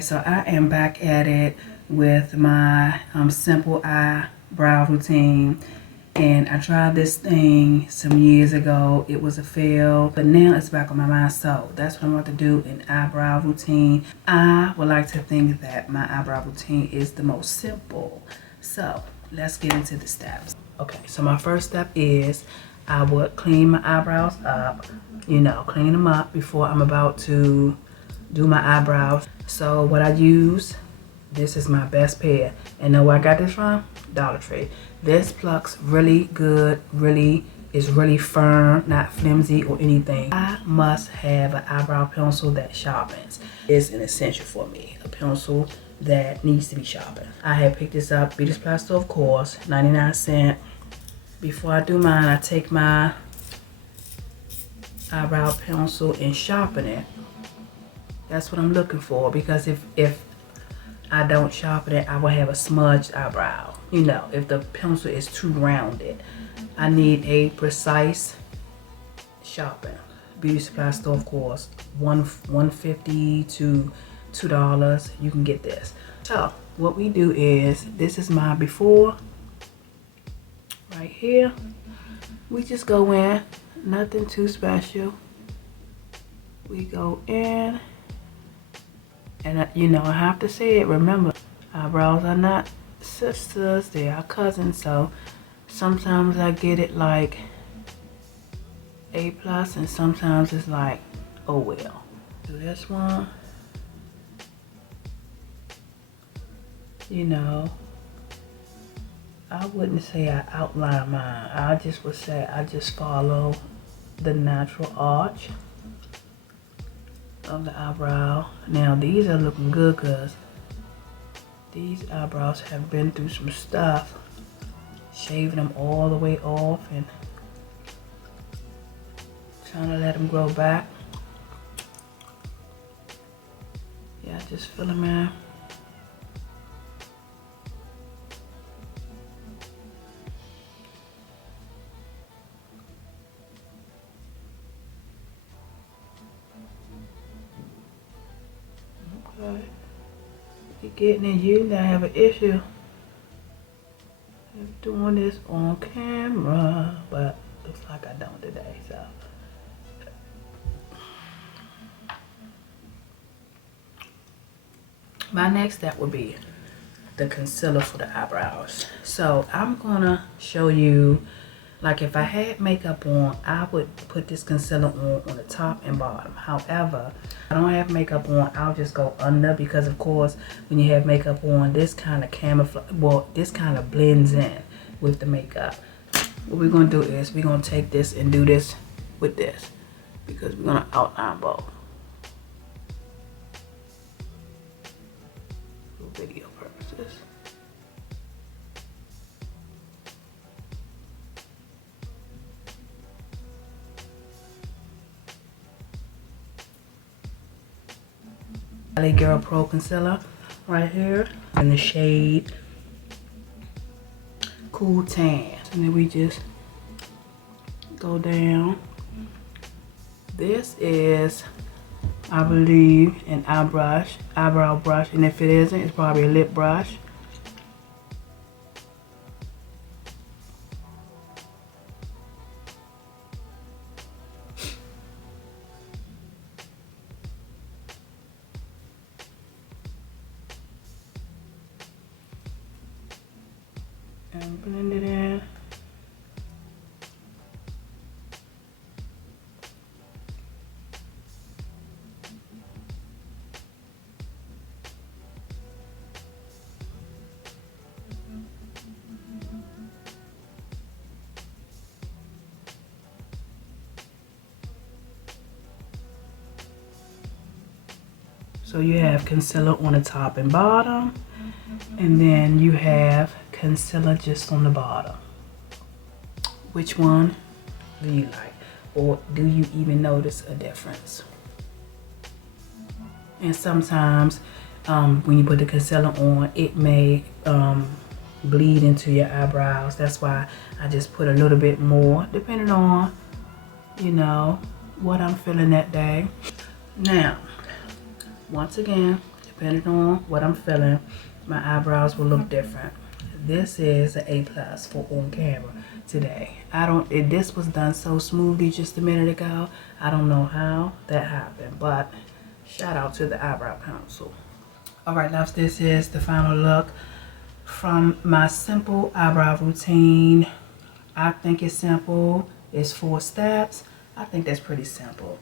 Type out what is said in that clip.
Okay, so I am back at it with my simple eyebrow routine, and I tried this thing some years ago. It was a fail, but now it's back on my mind, so that's what I'm about to do, an eyebrow routine. I would like to think that my eyebrow routine is the most simple, so let's get into the steps. Okay, so my first step is I would clean my eyebrows up, clean them up before I'm about to do my eyebrows. So what I use, this is my best pair, and know where I got this from? Dollar Tree. This plucks really good, is really firm, not flimsy or anything. I must have an eyebrow pencil that sharpens. It's an essential for me, a pencil that needs to be sharpened. I had picked this up, Beauty Supply store, of course, 99¢. Before I do mine, I take my eyebrow pencil and sharpen it. That's what I'm looking for, because if I don't sharpen it, I will have a smudged eyebrow. If the pencil is too rounded. I need a precise sharpen. Beauty Supply store, of course, $1.50 to $2. You can get this. So what we do is, this is my before right here. We just go in, nothing too special. We go in. And I have to say it, remember, eyebrows are not sisters, they are cousins, so sometimes I get it like A+, and sometimes it's like, oh well. Do this one. I wouldn't say I outline mine. I just would say I just follow the natural arch of the eyebrow. Now these are looking good because these eyebrows have been through some stuff, shaving them all the way off and trying to let them grow back. Yeah, just fill them in. Okay. You're getting in you, now I have an issue of doing this on camera, but looks like I don't today, so. My next step would be the concealer for the eyebrows. So I'm gonna show you, like if I had makeup on, I would put this concealer on the top and bottom. However, if I don't have makeup on, I'll just go under, because of course, when you have makeup on, this kind of this kind of blends in with the makeup. What we're gonna do is we're gonna take this and do this with this, because we're gonna outline both. For video purposes. Girl Pro Concealer right here in the shade Cool Tan. And then we just go down. This is, I believe, an eyebrow brush, and if it isn't, it's probably a lip brush. And blend it in. So you have concealer on the top and bottom, and then you have concealer just on the bottom. Which one do you like? Or do you even notice a difference? And sometimes when you put the concealer on, it may bleed into your eyebrows. That's why I just put a little bit more, depending on, what I'm feeling that day. Now, once again, depending on what I'm feeling, my eyebrows will look different. This is an A+ for on camera today. This was done so smoothly just a minute ago. I don't know how that happened, but shout out to the eyebrow pencil. All right, loves, this is the final look from my simple eyebrow routine. I think it's simple. It's 4 steps. I think that's pretty simple.